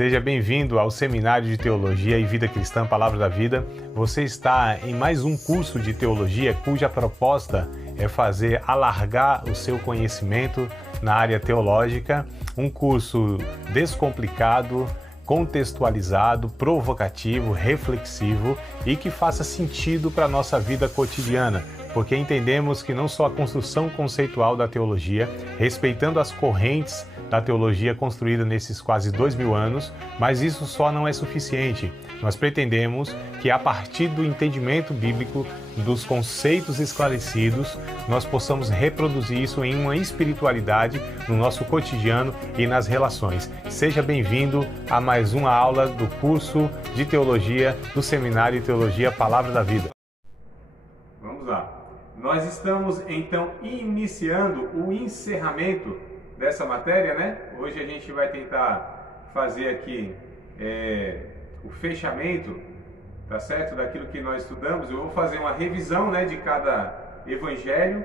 Seja bem-vindo ao Seminário de Teologia e Vida Cristã Palavra da Vida. Você está em mais um curso de teologia cuja proposta é fazer alargar o seu conhecimento na área teológica, um curso descomplicado, contextualizado, provocativo, reflexivo e que faça sentido para a nossa vida cotidiana, porque entendemos que não só a construção conceitual da teologia, respeitando as correntes da teologia construída nesses quase 2000 anos, mas isso só não é suficiente. Nós pretendemos que a partir do entendimento bíblico, dos conceitos esclarecidos, nós possamos reproduzir isso em uma espiritualidade no nosso cotidiano e nas relações. Seja bem-vindo a mais uma aula do curso de teologia do Seminário de Teologia Palavra da Vida. Vamos lá. Nós estamos então iniciando o encerramento dessa matéria, né? Hoje a gente vai tentar fazer aqui o fechamento, tá certo? Daquilo que nós estudamos. Eu vou fazer uma revisão, né, de cada evangelho,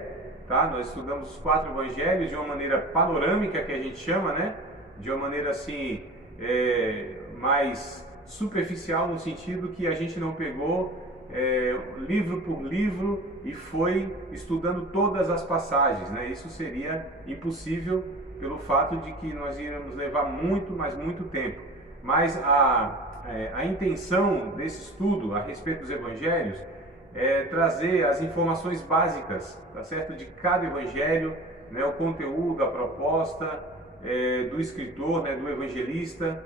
tá? Nós estudamos os 4 evangelhos de uma maneira panorâmica, que a gente chama, né? De uma maneira assim, mais superficial, no sentido que a gente não pegou livro por livro e foi estudando todas as passagens, né? Isso seria impossível pelo fato de que nós iríamos levar muito, mas muito tempo. Mas a intenção desse estudo a respeito dos evangelhos é trazer as informações básicas, tá certo? De cada evangelho, né? O conteúdo, a proposta do escritor, né? Do evangelista,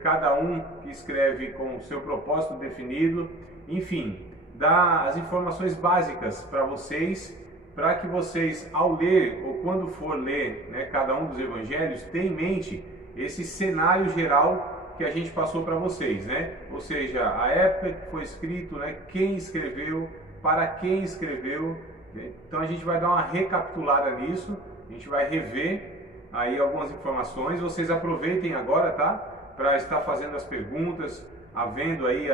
cada um que escreve com o seu propósito definido, enfim, dar as informações básicas para vocês, para que vocês, ao ler ou quando for ler, né, cada um dos evangelhos, tenham em mente esse cenário geral que a gente passou para vocês, né? Ou seja, a época que foi escrito, né, quem escreveu, para quem escreveu, né? Então a gente vai dar uma recapitulada nisso, a gente vai rever aí algumas informações. Vocês aproveitem agora, tá? Para estar fazendo as perguntas, havendo aí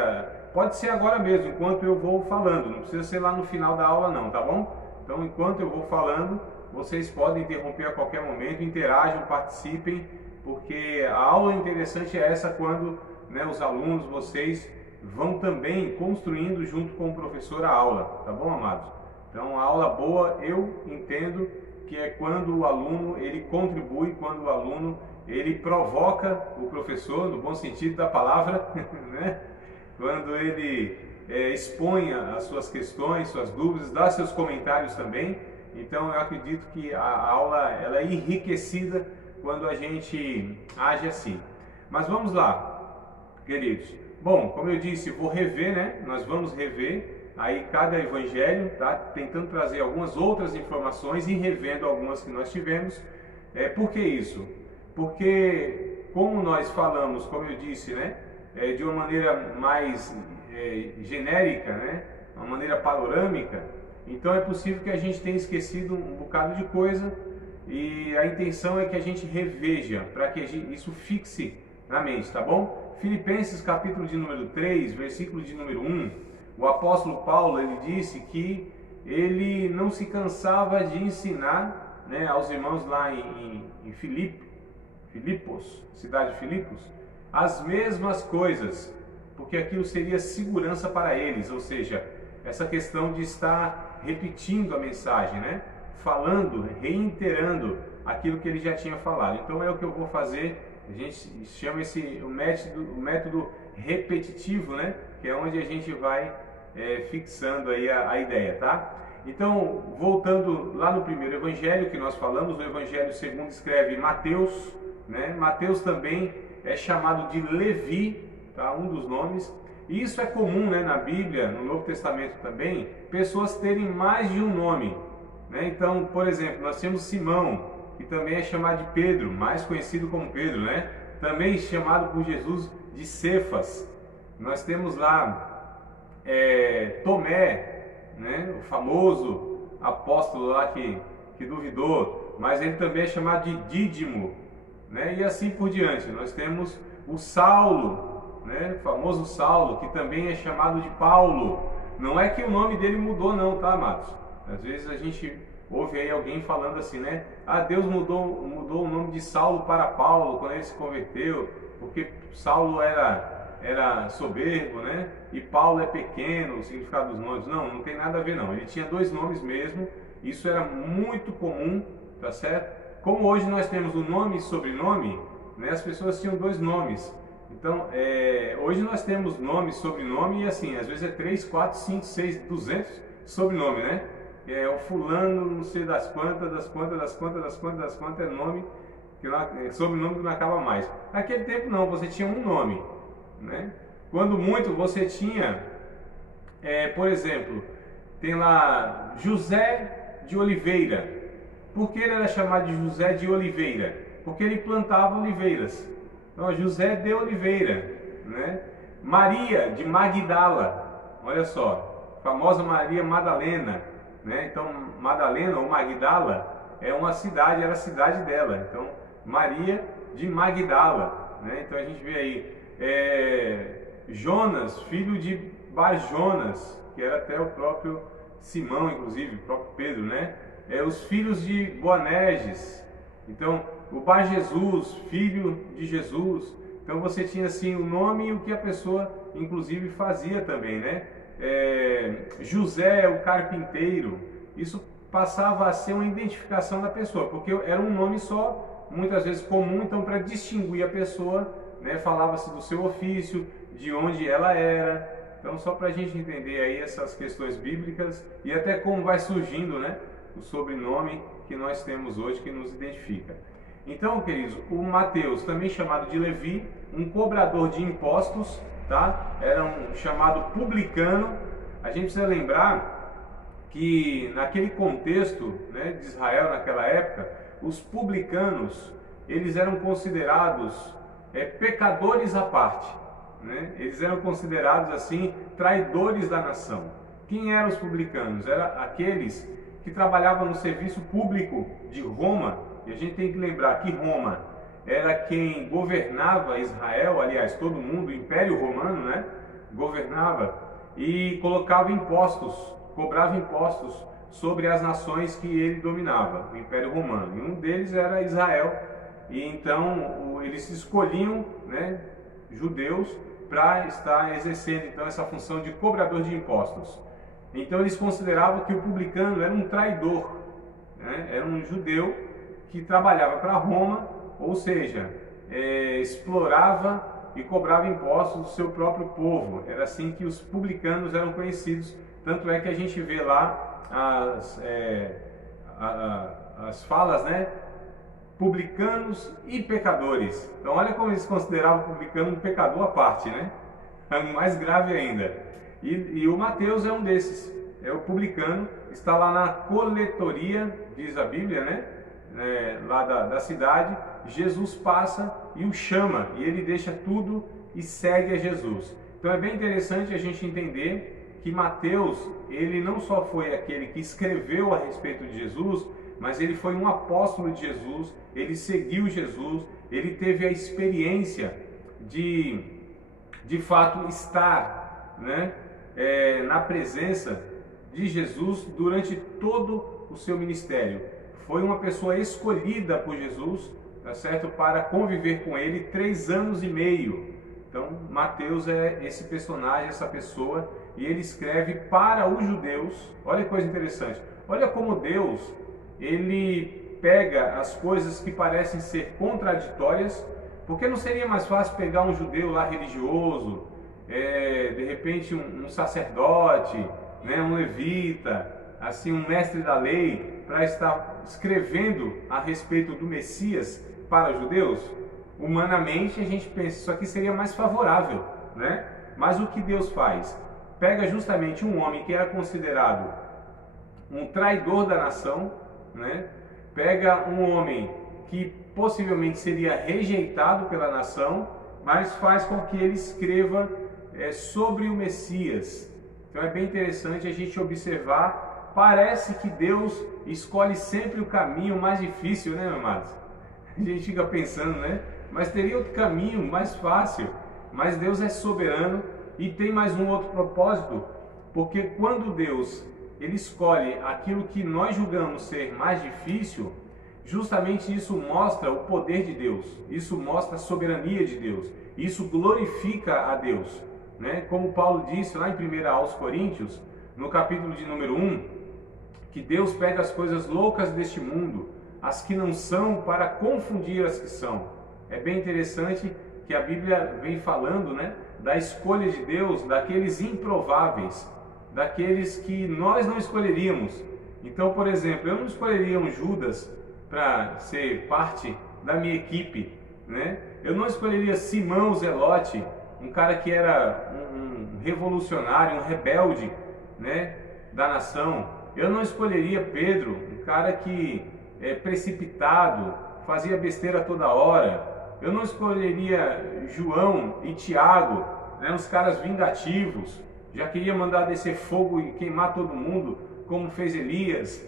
pode ser agora mesmo, enquanto eu vou falando, não precisa ser lá no final da aula não, tá bom? Então, enquanto eu vou falando, vocês podem interromper a qualquer momento, interajam, participem, porque a aula interessante é essa quando, né, os alunos, vocês vão também construindo junto com o professor a aula, tá bom, amados? Então, a aula boa, eu entendo que é quando o aluno, ele contribui, quando o aluno, ele provoca o professor, no bom sentido da palavra, né? Quando ele expõe as suas questões, suas dúvidas, dá seus comentários também. Então eu acredito que a aula ela é enriquecida quando a gente age assim. Mas vamos lá, queridos. Bom, como eu disse, vou rever, né? Nós vamos rever aí cada evangelho, tá? Tentando trazer algumas outras informações e revendo algumas que nós tivemos. Por que isso? Porque como nós falamos, como eu disse, né? De uma maneira mais genérica, né? Uma maneira panorâmica, então é possível que a gente tenha esquecido um bocado de coisa e a intenção é que a gente reveja, para que isso fixe na mente, tá bom? Filipenses capítulo de número 3, versículo de número 1, o apóstolo Paulo, ele disse que ele não se cansava de ensinar, né, aos irmãos lá em Filipos, cidade de Filipos, as mesmas coisas, porque aquilo seria segurança para eles, ou seja, essa questão de estar repetindo a mensagem, né? Falando, reiterando aquilo que ele já tinha falado. Então é o que eu vou fazer, a gente chama o método repetitivo, né? Que é onde a gente vai fixando aí a ideia, tá? Então, voltando lá no primeiro evangelho que nós falamos, o evangelho segundo escreve Mateus, né? Mateus também é chamado de Levi, tá? Um dos nomes. E isso é comum, né, na Bíblia, no Novo Testamento também, pessoas terem mais de um nome, né? Então, por exemplo, nós temos Simão, que também é chamado de Pedro, mais conhecido como Pedro, né? Também chamado por Jesus de Cefas. Nós temos lá Tomé, né? O famoso apóstolo lá que duvidou, mas ele também é chamado de Dídimo, né? E assim por diante. Nós temos o Saulo, né? O famoso Saulo, que também é chamado de Paulo. Não é que o nome dele mudou não, tá, amados? Às vezes a gente ouve aí alguém falando assim, né? Ah, Deus mudou o nome de Saulo para Paulo quando ele se converteu. porque Saulo era soberbo, né? E Paulo é pequeno, o significado dos nomes. Não, não tem nada a ver não. Ele tinha dois nomes mesmo, isso era muito comum, tá certo? Como hoje nós temos o nome e sobrenome, né? As pessoas tinham dois nomes. Então, hoje nós temos nome, sobrenome e assim, às vezes é 3, 4, 5, 6, 200 sobrenome, né? É o fulano, não sei das quantas, é nome, sobrenome que não acaba mais. Naquele tempo não, você tinha um nome, né? Quando muito você tinha, por exemplo, tem lá José de Oliveira. Por que ele era chamado de José de Oliveira? Porque ele plantava oliveiras. Então, José de Oliveira, né? Maria de Magdala, olha só, famosa Maria Madalena, né? Então, Madalena ou Magdala é uma cidade, era a cidade dela. Então, Maria de Magdala, né? Então a gente vê aí Jonas, filho de Bar-Jonas, que era até o próprio Simão, inclusive, o próprio Pedro, né? Os filhos de Boanerges, então o Bar-Jesus, filho de Jesus. Então você tinha assim o nome e o que a pessoa inclusive fazia também, né? José, o carpinteiro, isso passava a ser uma identificação da pessoa, porque era um nome só, muitas vezes comum, então para distinguir a pessoa, né, falava-se do seu ofício, de onde ela era. Então só para a gente entender aí essas questões bíblicas e até como vai surgindo, né, o sobrenome que nós temos hoje que nos identifica. Então, queridos, o Mateus, também chamado de Levi, um cobrador de impostos, tá? Era um chamado publicano. A gente precisa lembrar que naquele contexto, né, de Israel naquela época, os publicanos, eles eram considerados pecadores à parte, né? Eles eram considerados assim traidores da nação. Quem eram os publicanos? Eram aqueles que trabalhavam no serviço público de Roma. E a gente tem que lembrar que Roma era quem governava Israel, aliás, todo mundo, o Império Romano, né? Governava e colocava impostos, cobrava impostos sobre as nações que ele dominava, o Império Romano. E um deles era Israel. E então eles escolhiam, né, judeus para estar exercendo então essa função de cobrador de impostos. Então eles consideravam que o publicano era um traidor, né? Era um judeu que trabalhava para Roma, ou seja, explorava e cobrava impostos do seu próprio povo. Era assim que os publicanos eram conhecidos. Tanto é que a gente vê lá as falas, né? Publicanos e pecadores. Então olha como eles consideravam o publicano um pecador à parte, né? Mais grave ainda. E o Mateus é um desses. É o publicano, está lá na coletoria, diz a Bíblia, né? Lá da cidade. Jesus passa e o chama, e ele deixa tudo e segue a Jesus. Então é bem interessante a gente entender que Mateus, ele não só foi aquele que escreveu a respeito de Jesus, mas ele foi um apóstolo de Jesus, ele seguiu Jesus, ele teve a experiência de fato estar, né, na presença de Jesus durante todo o seu ministério. Foi uma pessoa escolhida por Jesus, tá certo, para conviver com ele 3 anos e meio. Então Mateus é esse personagem, essa pessoa, e ele escreve para os judeus. Olha que coisa interessante, olha como Deus, ele pega as coisas que parecem ser contraditórias, porque não seria mais fácil pegar um judeu lá religioso, de repente um sacerdote, né, um levita, assim, um mestre da lei, para estar escrevendo a respeito do Messias para os judeus? Humanamente a gente pensa, isso aqui seria mais favorável, né? Mas o que Deus faz? Pega justamente um homem que era considerado um traidor da nação, né? Pega um homem que possivelmente seria rejeitado pela nação, mas faz com que ele escreva sobre o Messias. Então é bem interessante a gente observar. Parece que Deus escolhe sempre o caminho mais difícil, né, amados? A gente fica pensando, né? Mas teria outro caminho mais fácil. Mas Deus é soberano e tem mais um outro propósito, porque quando Deus ele escolhe aquilo que nós julgamos ser mais difícil, justamente isso mostra o poder de Deus, isso mostra a soberania de Deus, isso glorifica a Deus, né? Como Paulo disse lá em 1 aos Coríntios, no capítulo de número 1, que Deus pega as coisas loucas deste mundo, as que não são, para confundir as que são. É bem interessante que a Bíblia vem falando, né, da escolha de Deus, daqueles improváveis, daqueles que nós não escolheríamos. Então, por exemplo, eu não escolheria um Judas para ser parte da minha equipe, né? Eu não escolheria Simão Zelote, um cara que era um revolucionário, um rebelde, né, da nação. Eu não escolheria Pedro, um cara que é precipitado, fazia besteira toda hora. Eu não escolheria João e Tiago, né, uns caras vingativos, já queria mandar descer fogo e queimar todo mundo, como fez Elias.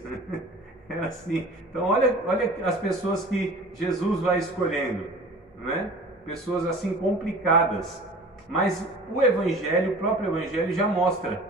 É assim. Então olha as pessoas que Jesus vai escolhendo, né? Pessoas assim complicadas. Mas o Evangelho, o próprio Evangelho já mostra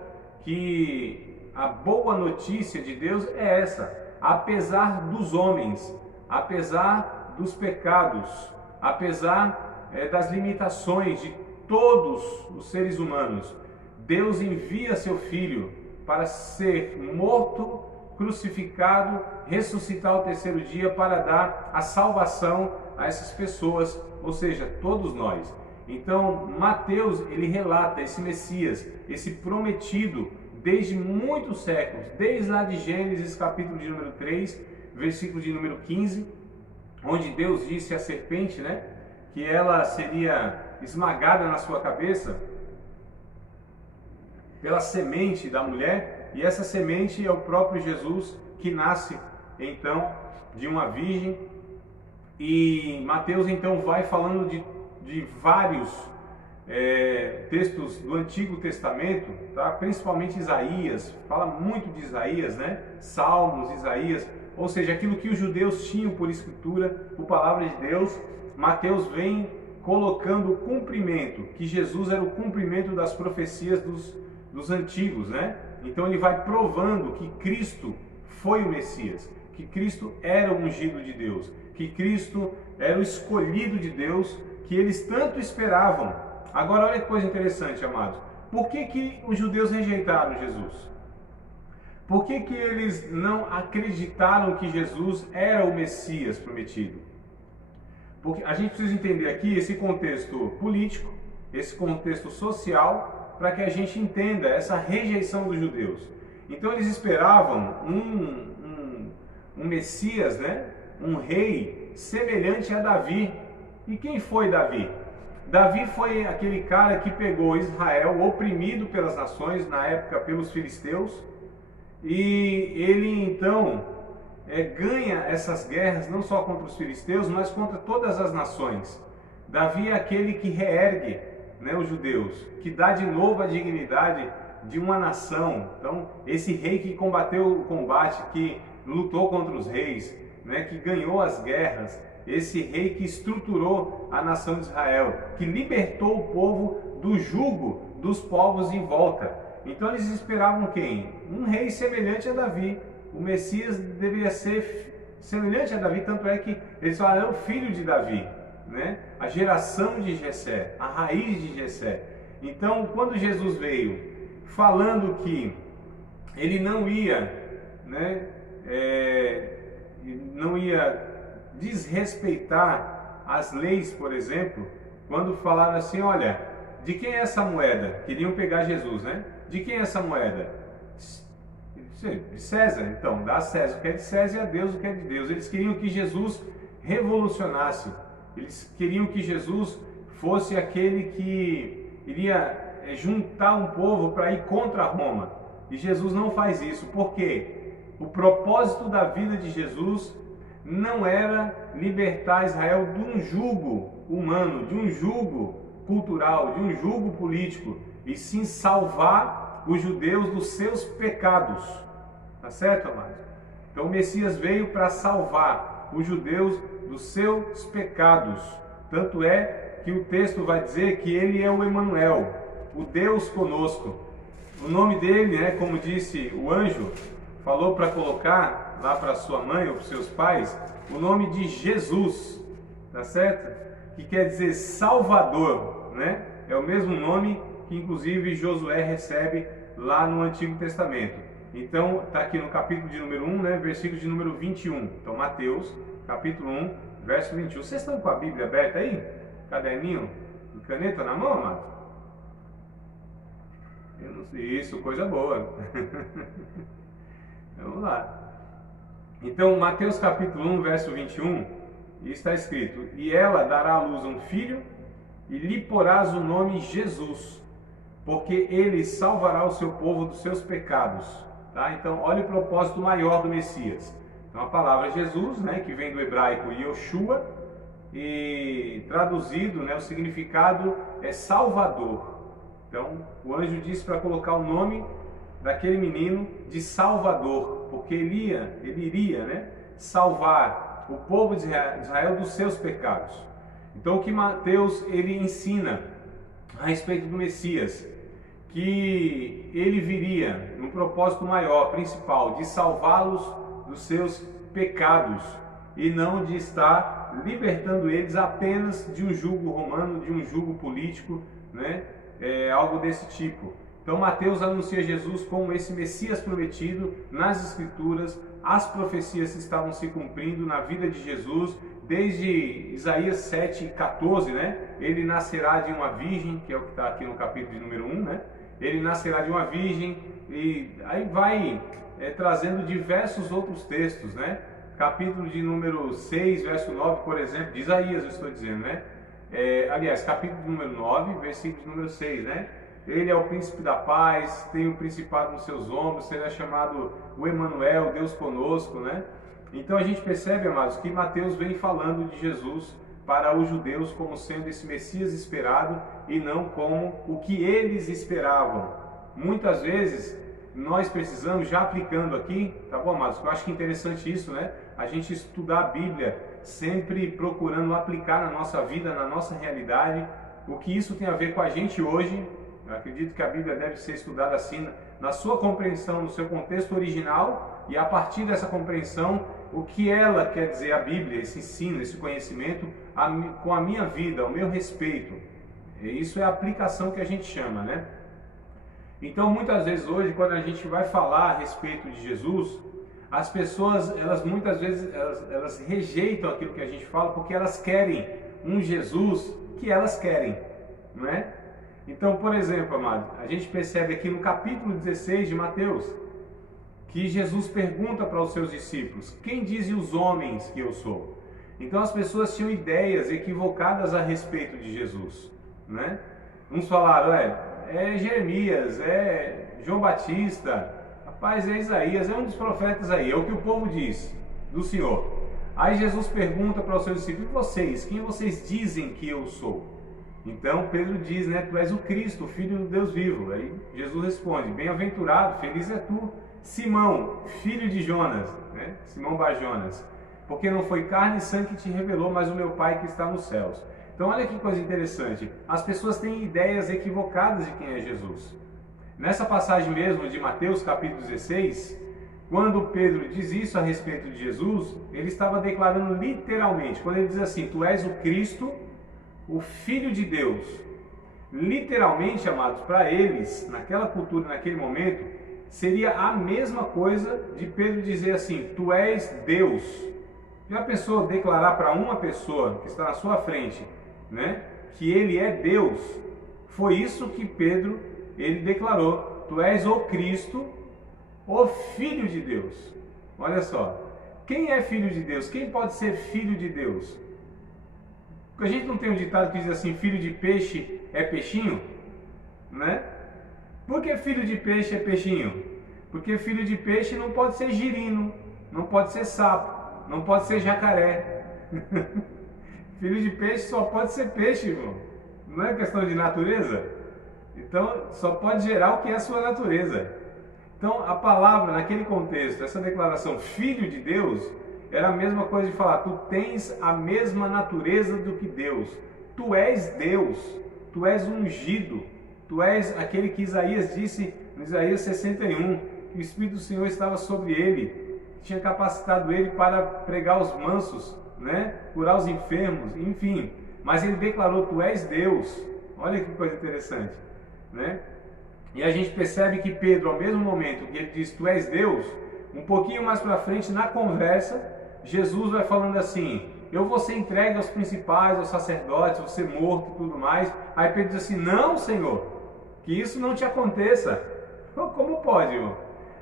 que a boa notícia de Deus é essa: apesar dos homens, apesar dos pecados, apesar das limitações de todos os seres humanos, Deus envia seu Filho para ser morto, crucificado, ressuscitar ao terceiro dia para dar a salvação a essas pessoas, ou seja, todos nós. Então, Mateus, ele relata esse Messias, esse prometido, desde muitos séculos, desde lá de Gênesis, capítulo de número 3, versículo de número 15, onde Deus disse à serpente, né, que ela seria esmagada na sua cabeça pela semente da mulher, e essa semente é o próprio Jesus, que nasce então de uma virgem. E Mateus então vai falando de vários textos do Antigo Testamento, tá? Principalmente Isaías, fala muito de Isaías, né? Salmos, Isaías, ou seja, aquilo que os judeus tinham por escritura, por palavra de Deus. Mateus vem colocando o cumprimento, que Jesus era o cumprimento das profecias dos antigos, né? Então ele vai provando que Cristo foi o Messias, que Cristo era o ungido de Deus, que Cristo era o escolhido de Deus, que eles tanto esperavam. Agora olha que coisa interessante, amados. Por que os judeus rejeitaram Jesus? Por que eles não acreditaram que Jesus era o Messias prometido? Porque a gente precisa entender aqui esse contexto político, esse contexto social, para que a gente entenda essa rejeição dos judeus. Então eles esperavam um Messias, né? Um rei semelhante a Davi. E quem foi Davi? Davi foi aquele cara que pegou Israel, oprimido pelas nações, na época pelos filisteus, e ele então ganha essas guerras não só contra os filisteus, mas contra todas as nações. Davi é aquele que reergue, né, os judeus, que dá de novo a dignidade de uma nação. Então, esse rei que combateu o combate, que lutou contra os reis, né, que ganhou as guerras, esse rei que estruturou a nação de Israel, que libertou o povo do jugo dos povos em volta. Então eles esperavam quem? Um rei semelhante a Davi. O Messias deveria ser semelhante a Davi, tanto é que eles falaram, é o filho de Davi, né? A geração de Jessé, a raiz de Jessé. Então, quando Jesus veio falando que ele não ia, né, não ia desrespeitar as leis, por exemplo, quando falaram assim, olha, de quem é essa moeda? Queriam pegar Jesus, né? De quem é essa moeda? De César. Então, dá a César o que é de César e a Deus o que é de Deus. Eles queriam que Jesus revolucionasse. Eles queriam que Jesus fosse aquele que iria juntar um povo para ir contra Roma. E Jesus não faz isso. Por quê? O propósito da vida de Jesus não era libertar Israel de um jugo humano, de um jugo cultural, de um jugo político, e sim salvar os judeus dos seus pecados. Tá certo, amados? Então o Messias veio para salvar os judeus dos seus pecados. Tanto é que o texto vai dizer que ele é o Emanuel, o Deus conosco. O nome dele, né, como disse o anjo, falou para colocar lá para sua mãe ou para seus pais o nome de Jesus, tá certo? Que quer dizer Salvador, né? É o mesmo nome que inclusive Josué recebe lá no Antigo Testamento. Então está aqui no capítulo de número 1, né? Versículo de número 21. Então Mateus, capítulo 1, verso 21. Vocês estão com a Bíblia aberta aí? Caderninho? Caneta na mão, amado? Eu não sei. Isso, coisa boa. Vamos lá. Então, Mateus capítulo 1, verso 21, está escrito: E ela dará à luz um filho, e lhe porás o nome Jesus, porque ele salvará o seu povo dos seus pecados. Tá? Então, olha o propósito maior do Messias. Então, a palavra Jesus, né, que vem do hebraico Yoshua, e traduzido, né, o significado é Salvador. Então, o anjo disse para colocar o nome daquele menino de Salvador, porque ele iria, né, salvar o povo de Israel dos seus pecados. Então, o que Mateus ele ensina a respeito do Messias, que ele viria num propósito maior, principal, de salvá-los dos seus pecados e não de estar libertando eles apenas de um jugo romano, de um jugo político, né? Algo desse tipo. Então Mateus anuncia Jesus como esse Messias prometido nas Escrituras. As profecias estavam se cumprindo na vida de Jesus, desde Isaías 7,14, né? Ele nascerá de uma virgem, que é o que está aqui no capítulo de número 1, né? Ele nascerá de uma virgem, e aí vai trazendo diversos outros textos, né? Capítulo de número 6, verso 9, por exemplo, de Isaías, eu estou dizendo, né? Aliás, capítulo de número 9, versículo de número 6, né? Ele é o príncipe da paz, tem o principado nos seus ombros, será chamado o Emanuel, Deus conosco, né? Então a gente percebe, amados, que Mateus vem falando de Jesus para os judeus como sendo esse Messias esperado e não como o que eles esperavam. Muitas vezes nós precisamos, já aplicando aqui, tá bom, amados? Eu acho que é interessante isso, né? A gente estudar a Bíblia, sempre procurando aplicar na nossa vida, na nossa realidade, o que isso tem a ver com a gente hoje. Eu acredito que a Bíblia deve ser estudada assim, na sua compreensão, no seu contexto original, e a partir dessa compreensão, o que ela quer dizer, a Bíblia, esse ensino, esse conhecimento, com a minha vida, ao meu respeito. E isso é a aplicação que a gente chama, né? Então, muitas vezes hoje, quando a gente vai falar a respeito de Jesus, as pessoas, elas muitas vezes, elas rejeitam aquilo que a gente fala, porque elas querem um Jesus que elas querem, não é? Então, por exemplo, amado, a gente percebe aqui no capítulo 16 de Mateus, que Jesus pergunta para os seus discípulos: quem dizem os homens que eu sou? Então as pessoas tinham ideias equivocadas a respeito de Jesus, né? Uns falaram, é Jeremias, é João Batista, rapaz, é Isaías, é um dos profetas aí, é o que o povo diz do Senhor. Aí Jesus pergunta para os seus discípulos: vocês, quem vocês dizem que eu sou? Então Pedro diz, né, tu és o Cristo, o Filho do Deus vivo. Aí Jesus responde: bem-aventurado, feliz é tu, Simão, filho de Jonas, né? Simão Bar-Jonas, porque não foi carne e sangue que te revelou, mas o meu Pai que está nos céus. Então olha que coisa interessante, as pessoas têm ideias equivocadas de quem é Jesus. Nessa passagem mesmo de Mateus capítulo 16, quando Pedro diz isso a respeito de Jesus, ele estava declarando literalmente, quando ele diz assim: tu és o Cristo, o Filho de Deus. Literalmente, amados, para eles, naquela cultura, naquele momento, seria a mesma coisa de Pedro dizer assim: tu és Deus. Já pensou declarar para uma pessoa que está na sua frente, né, que ele é Deus? Foi isso que Pedro, ele declarou: tu és o Cristo, o Filho de Deus. Olha só, quem é filho de Deus? Quem pode ser filho de Deus? A gente não tem um ditado que diz assim: filho de peixe é peixinho, né? Por que filho de peixe é peixinho? Porque filho de peixe não pode ser girino, não pode ser sapo, não pode ser jacaré. Filho de peixe só pode ser peixe, irmão. Não é questão de natureza? Então, só pode gerar o que é a sua natureza. Então, a palavra, naquele contexto, essa declaração, filho de Deus, era a mesma coisa de falar: tu tens a mesma natureza do que Deus. Tu és Deus, tu és ungido, tu és aquele que Isaías disse, no Isaías 61, o Espírito do Senhor estava sobre ele, tinha capacitado ele para pregar aos mansos, né? Curar os enfermos, enfim. Mas ele declarou: tu és Deus. Olha que coisa interessante, né? E a gente percebe que Pedro, ao mesmo momento que ele diz tu és Deus, um pouquinho mais para frente na conversa, Jesus vai falando assim: eu vou ser entregue aos principais, aos sacerdotes, vou ser morto e tudo mais. Aí Pedro diz assim: não, Senhor, que isso não te aconteça. Como pode, irmão?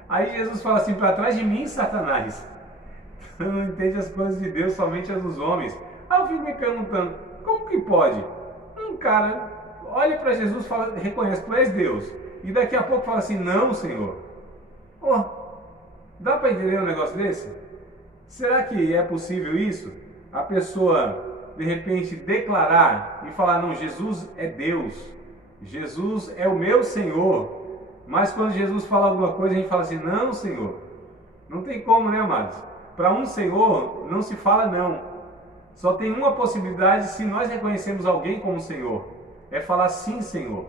Aí Jesus fala assim: para trás de mim, Satanás. Tu não entende as coisas de Deus, somente as dos homens. Aí eu fico me perguntando: como que pode? Um cara olha para Jesus e fala, reconhece, tu és Deus. E daqui a pouco fala assim: não, Senhor. Oh, dá para entender um negócio desse? Será que é possível isso? A pessoa, de repente, declarar e falar: não, Jesus é Deus, Jesus é o meu Senhor. Mas quando Jesus fala alguma coisa, a gente fala assim: não, Senhor. Não tem como, né, amados? Para um Senhor, não se fala não. Só tem uma possibilidade se nós reconhecemos alguém como Senhor. É falar: sim, Senhor.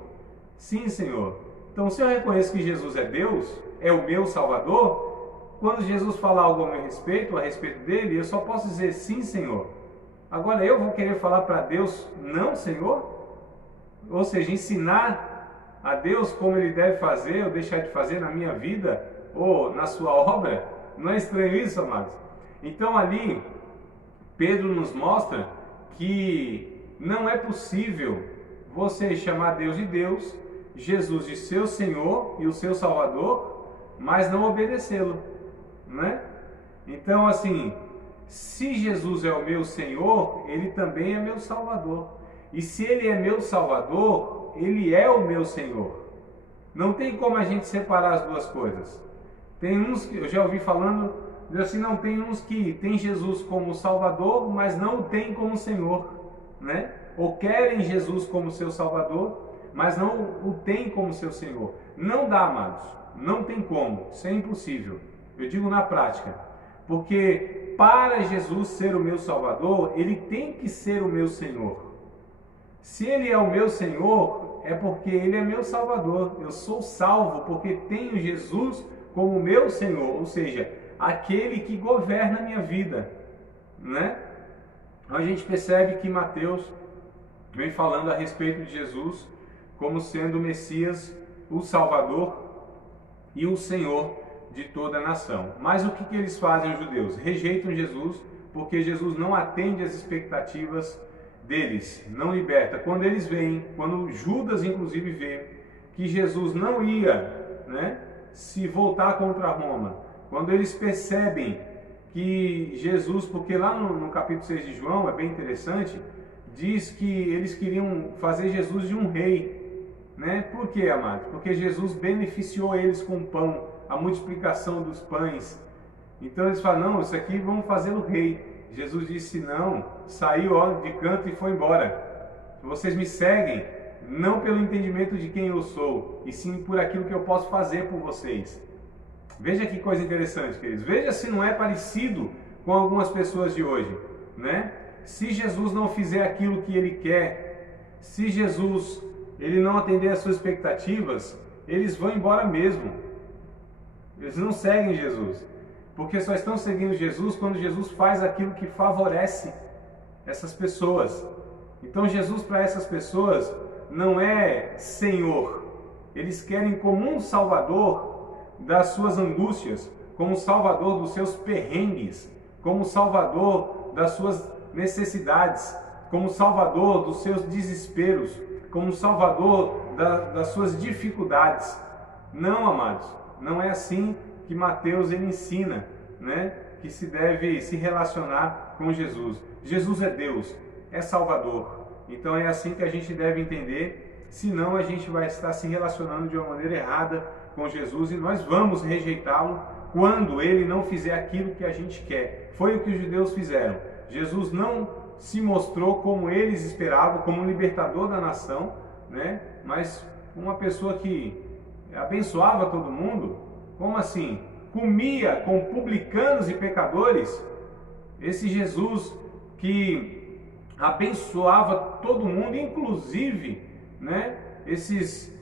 Sim, Senhor. Então, se eu reconheço que Jesus é Deus, é o meu Salvador, quando Jesus falar algo a respeito dele, eu só posso dizer: sim, Senhor. Agora, eu vou querer falar para Deus: não, Senhor? Ou seja, ensinar a Deus como ele deve fazer ou deixar de fazer na minha vida ou na sua obra? Não é estranho isso, amados? Então ali Pedro nos mostra que não é possível você chamar Deus de Deus, Jesus de seu Senhor e o seu Salvador, mas não obedecê-lo, né? Então assim, se Jesus é o meu Senhor, ele também é meu Salvador. E se ele é meu Salvador, ele é o meu Senhor. Não tem como a gente separar as duas coisas. Tem uns que eu já ouvi falando assim: não, tem uns que tem Jesus como Salvador, mas não o tem como Senhor, né? Ou querem Jesus como seu Salvador, mas não o tem como seu Senhor. Não dá, amados. Não tem como. Isso é impossível. Eu digo na prática. Porque para Jesus ser o meu Salvador, ele tem que ser o meu Senhor. Se ele é o meu Senhor, é porque ele é meu Salvador. Eu sou salvo porque tenho Jesus como meu Senhor, ou seja, aquele que governa a minha vida, né? A gente percebe que Mateus vem falando a respeito de Jesus como sendo o Messias, o Salvador e o Senhor de toda a nação. Mas o que eles fazem, os judeus? Rejeitam Jesus porque Jesus não atende às expectativas deles, não liberta. Quando eles veem, quando Judas inclusive vê que Jesus não ia, né, se voltar contra Roma, quando eles percebem que Jesus, porque lá no capítulo 6 de João, é bem interessante, diz que eles queriam fazer Jesus de um rei, né? Por quê, amados? Porque Jesus beneficiou eles com o pão, a multiplicação dos pães. Então eles falam: não, isso aqui vamos fazê-lo rei. Jesus disse: não, saiu de canto e foi embora. Vocês me seguem não pelo entendimento de quem eu sou, e sim por aquilo que eu posso fazer por vocês. Veja que coisa interessante, queridos. Veja se não é parecido com algumas pessoas de hoje, né? Se Jesus não fizer aquilo que ele quer, se Jesus ele não atender às suas expectativas, eles vão embora mesmo. Eles não seguem Jesus. Porque só estão seguindo Jesus quando Jesus faz aquilo que favorece essas pessoas. Então Jesus para essas pessoas não é Senhor. Eles querem como um Salvador das suas angústias, como Salvador dos seus perrengues, como Salvador das suas necessidades, como Salvador dos seus desesperos, como Salvador das suas dificuldades. Não, amados, não é assim que Mateus ele ensina, né, que se deve se relacionar com Jesus. Jesus é Deus, é Salvador. Então é assim que a gente deve entender, senão a gente vai estar se relacionando de uma maneira errada com Jesus e nós vamos rejeitá-lo quando ele não fizer aquilo que a gente quer. Foi o que os judeus fizeram. Jesus não se mostrou como eles esperavam, como um libertador da nação, né, mas uma pessoa que abençoava todo mundo. Como assim? Comia com publicanos e pecadores? Esse Jesus que abençoava todo mundo, inclusive, né, esses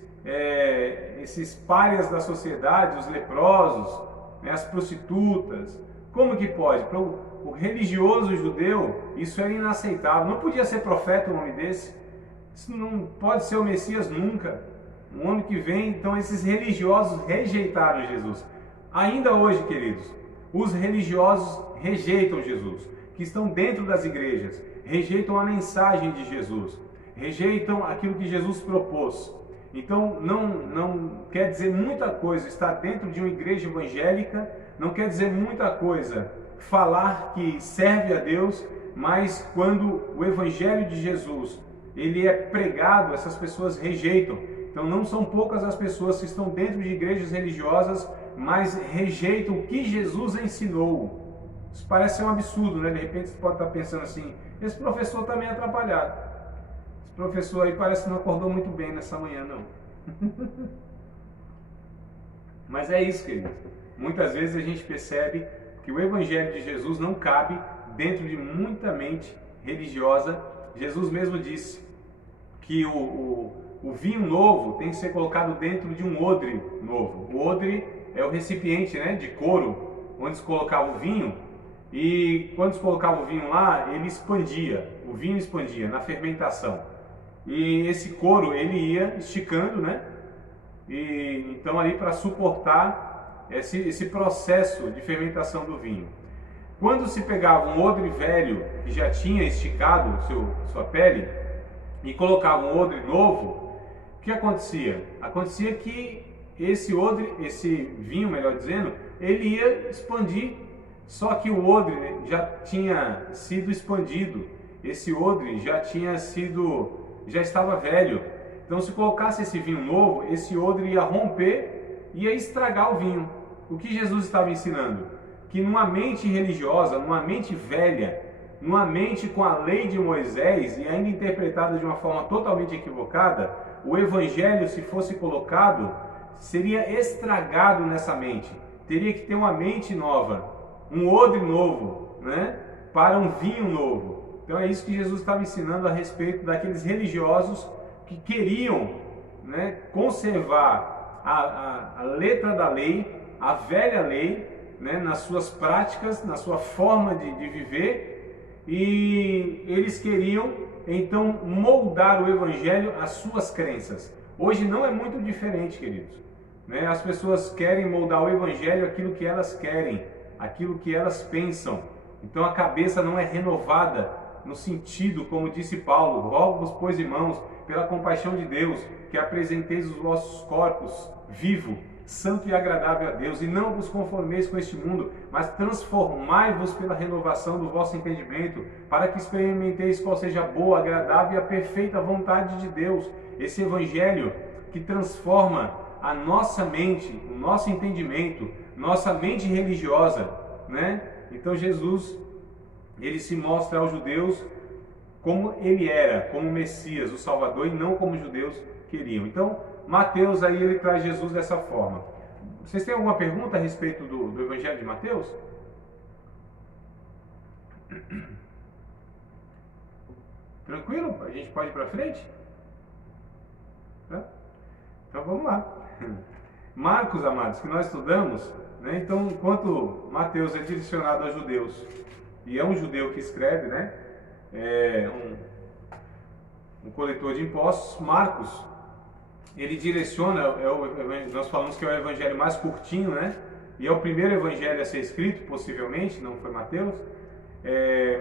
esses párias da sociedade, os leprosos, né, as prostitutas. Como que pode? Para o religioso judeu, isso era inaceitável. Não podia ser profeta um homem desse. Isso não pode ser o Messias nunca. Um homem que vem, então esses religiosos rejeitaram Jesus. Ainda hoje, queridos, os religiosos rejeitam Jesus, que estão dentro das igrejas, rejeitam a mensagem de Jesus, rejeitam aquilo que Jesus propôs. Então não quer dizer muita coisa estar dentro de uma igreja evangélica, não quer dizer muita coisa falar que serve a Deus, mas quando o evangelho de Jesus ele é pregado, essas pessoas rejeitam. Então não são poucas as pessoas que estão dentro de igrejas religiosas, mas rejeitam o que Jesus ensinou. Isso parece ser um absurdo, né? De repente você pode estar pensando assim, esse professor está meio atrapalhado. Esse professor aí parece que não acordou muito bem nessa manhã, não. Mas é isso, queridos. Muitas vezes a gente percebe que o evangelho de Jesus não cabe dentro de muita mente religiosa. Jesus mesmo disse que o vinho novo tem que ser colocado dentro de um odre novo. O odre é o recipiente, né, de couro, onde se colocava o vinho, e quando se colocava o vinho lá, ele expandia, o vinho expandia na fermentação. E esse couro ele ia esticando, né? E então ali para suportar esse processo de fermentação do vinho. Quando se pegava um odre velho que já tinha esticado sua pele e colocava um odre novo, o que acontecia? Acontecia que esse odre, esse vinho, melhor dizendo, ele ia expandir, só que o odre já tinha sido expandido, esse odre já estava velho. Então se colocasse esse vinho novo, esse odre ia romper e ia estragar o vinho. O que Jesus estava ensinando? Que numa mente religiosa, numa mente velha, numa mente com a lei de Moisés e ainda interpretada de uma forma totalmente equivocada, o evangelho, se fosse colocado, seria estragado nessa mente. Teria que ter uma mente nova, um odre novo, né, para um vinho novo. Então é isso que Jesus estava ensinando a respeito daqueles religiosos que queriam, né, conservar a letra da lei, a velha lei, né, nas suas práticas, na sua forma de viver, e eles queriam então moldar o evangelho às suas crenças. Hoje não é muito diferente, queridos, né? As pessoas querem moldar o evangelho àquilo que elas querem, aquilo que elas pensam. Então a cabeça não é renovada no sentido, como disse Paulo, rogo-vos, pois, irmãos, pela compaixão de Deus, que apresenteis os vossos corpos vivo, santo e agradável a Deus, e não vos conformeis com este mundo, mas transformai-vos pela renovação do vosso entendimento, para que experimenteis qual seja a boa, agradável e a perfeita vontade de Deus. Esse evangelho que transforma a nossa mente, o nosso entendimento, nossa mente religiosa, né? Então Jesus, ele se mostra aos judeus como ele era, como Messias, o Salvador, e não como os judeus queriam. Então Mateus aí ele traz Jesus dessa forma. Vocês têm alguma pergunta a respeito do Evangelho de Mateus? Tranquilo? A gente pode ir para frente? Tá? Então vamos lá. Marcos, amados, que nós estudamos, né? Então, enquanto Mateus é direcionado aos judeus, e é um judeu que escreve, né? É um coletor de impostos, Marcos, ele direciona, nós falamos que é o evangelho mais curtinho, né? E é o primeiro evangelho a ser escrito, possivelmente, não foi Mateus.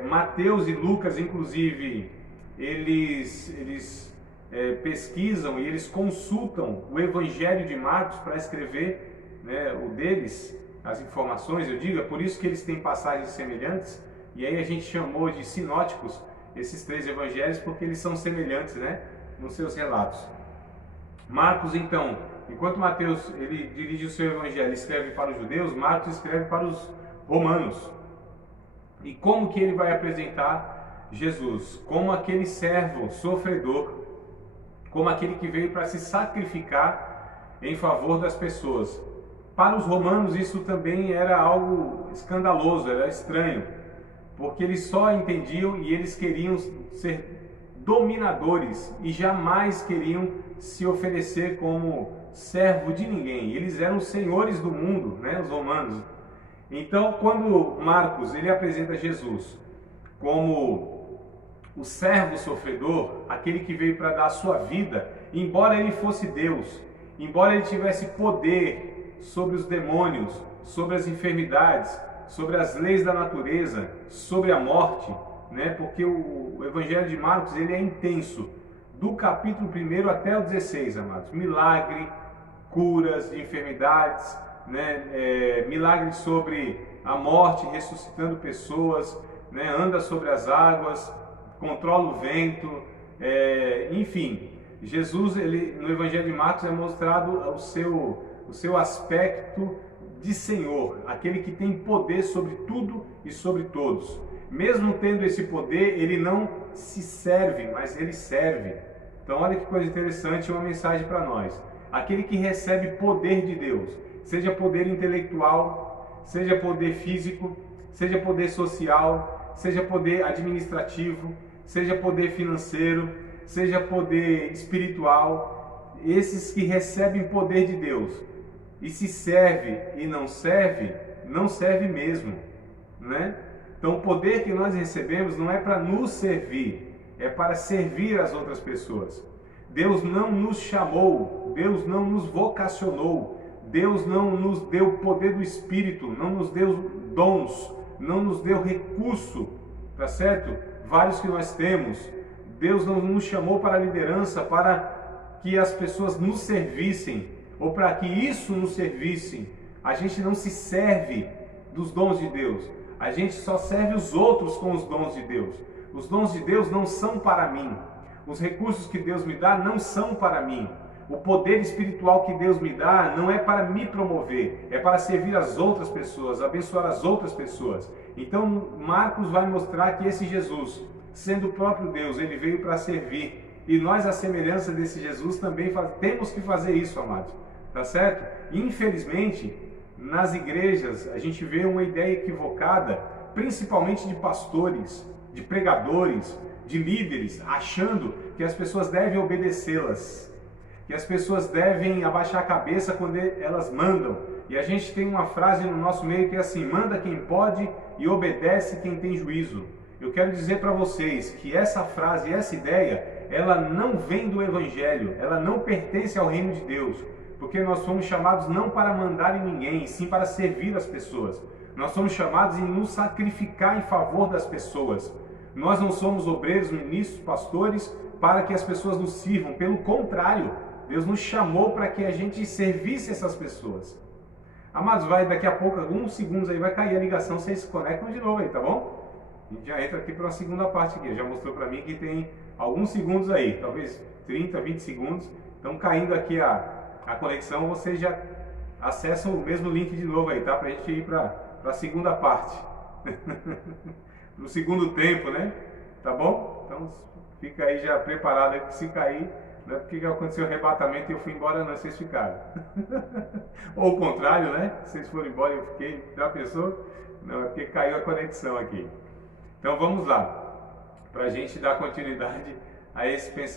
Mateus e Lucas, inclusive, eles pesquisam e eles consultam o evangelho de Marcos para escrever, né, o deles, as informações, eu digo, é por isso que eles têm passagens semelhantes, e aí a gente chamou de sinóticos esses três evangelhos, porque eles são semelhantes, né, nos seus relatos. Marcos, então, enquanto Mateus ele dirige o seu evangelho e escreve para os judeus, Marcos escreve para os romanos. E como que ele vai apresentar Jesus? Como aquele servo sofredor, como aquele que veio para se sacrificar em favor das pessoas. Para os romanos isso também era algo escandaloso, era estranho, porque eles só entendiam e eles queriam ser dominadores e jamais queriam se oferecer como servo de ninguém. Eles eram os senhores do mundo, né, os romanos. Então, quando Marcos ele apresenta Jesus como o servo sofredor, aquele que veio para dar a sua vida, embora ele fosse Deus, embora ele tivesse poder sobre os demônios, sobre as enfermidades, sobre as leis da natureza, sobre a morte, né? Porque o Evangelho de Marcos ele é intenso, do capítulo 1 até o 16, amados. Milagre, curas de enfermidades, né? Milagres sobre a morte, ressuscitando pessoas, né? Anda sobre as águas, controla o vento, enfim. Jesus, ele, no Evangelho de Marcos, é mostrado o seu aspecto de Senhor, aquele que tem poder sobre tudo e sobre todos. Mesmo tendo esse poder, ele não se serve, mas ele serve. Então olha que coisa interessante, uma mensagem para nós. Aquele que recebe poder de Deus, seja poder intelectual, seja poder físico, seja poder social, seja poder administrativo, seja poder financeiro, seja poder espiritual, esses que recebem poder de Deus e se serve e não serve mesmo, né? Então o poder que nós recebemos não é para nos servir, é para servir as outras pessoas. Deus não nos chamou, Deus não nos vocacionou, Deus não nos deu poder do Espírito, não nos deu dons, não nos deu recurso, tá certo? Vários que nós temos. Deus não nos chamou para a liderança, para que as pessoas nos servissem, ou para que isso nos servisse. A gente não se serve dos dons de Deus, a gente só serve os outros com os dons de Deus. Os dons de Deus não são para mim, os recursos que Deus me dá não são para mim. O poder espiritual que Deus me dá não é para me promover, é para servir as outras pessoas, abençoar as outras pessoas. Então Marcos vai mostrar que esse Jesus, sendo o próprio Deus, ele veio para servir. E nós, à semelhança desse Jesus, também temos que fazer isso, amados. Tá certo? Infelizmente, nas igrejas, a gente vê uma ideia equivocada, principalmente de pastores, de pregadores, de líderes, achando que as pessoas devem obedecê-las, que as pessoas devem abaixar a cabeça quando elas mandam. E a gente tem uma frase no nosso meio que é assim: manda quem pode e obedece quem tem juízo. Eu quero dizer para vocês que essa frase, essa ideia, ela não vem do Evangelho, ela não pertence ao reino de Deus, porque nós fomos chamados não para mandar em ninguém, sim para servir as pessoas. Nós somos chamados em nos sacrificar em favor das pessoas. Nós não somos obreiros, ministros, pastores para que as pessoas nos sirvam. Pelo contrário, Deus nos chamou para que a gente servisse essas pessoas. Amados, daqui a pouco, alguns segundos aí, vai cair a ligação, vocês se conectam de novo aí, tá bom? A gente já entra aqui para a segunda parte aqui. Já mostrou para mim que tem alguns segundos aí, talvez 30, 20 segundos. Então, caindo aqui a conexão, vocês já acessam o mesmo link de novo aí, tá? Para a gente ir para a segunda parte. No segundo tempo, né? Tá bom? Então, fica aí já preparado aí, que se cair, não é porque aconteceu o arrebatamento e eu fui embora, não, vocês ficaram. Ou o contrário, né? Vocês foram embora e eu fiquei, já pensou? Não, é porque caiu a conexão aqui. Então vamos lá, para a gente dar continuidade a esse pensamento.